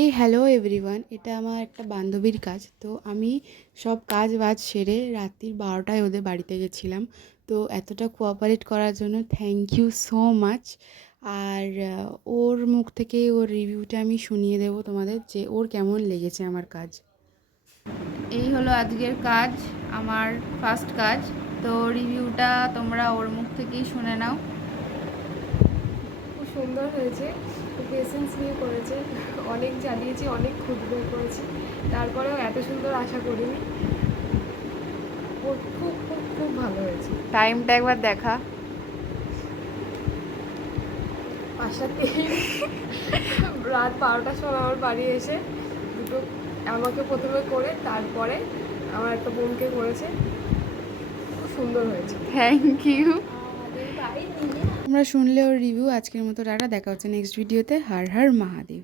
এই hello everyone, এটা আমার একটা বান্ধবীর কাজ। তো আমি সব কাজ বাজ সেরে রাত্রির 12টায় ওদের বাড়িতে গেছিলাম। তো এতটা কোঅপারেট করার জন্য থ্যাংক ইউ সো মাচ। আর ওর মুখ থেকে ওর রিভিউটা আমি শুনিয়ে দেবো তোমাদের, যে ওর কেমন লেগেছে আমার কাজ। এই হলো আজকের কাজ, আমার ফার্স্ট কাজ। তো রিভিউটা তোমরা ওর মুখ থেকেই শুনে নাও। খুব সুন্দর হয়েছে, খুব পেশেন্স নিয়ে করেছে। অনেক জ্বালিয়েছি, অনেক খুদ বের করেছি, তারপরেও এত সুন্দর আশা করিনি। খুব খুব খুব খুব ভালো হয়েছে। টাইমটা একবার দেখা। 5:03 রাত 12টার সময় আমার বাড়ি এসে দুটো আমাকে প্রথমে করে তারপরে আমার একটা বোনকে করেছে। খুব সুন্দর হয়েছে। Thank you. তোমরা শুনলে ওর রিভিউ। আজকের মতো টাটা, দেখা হচ্ছে নেক্সট ভিডিওতে। হর হর মহাদেব।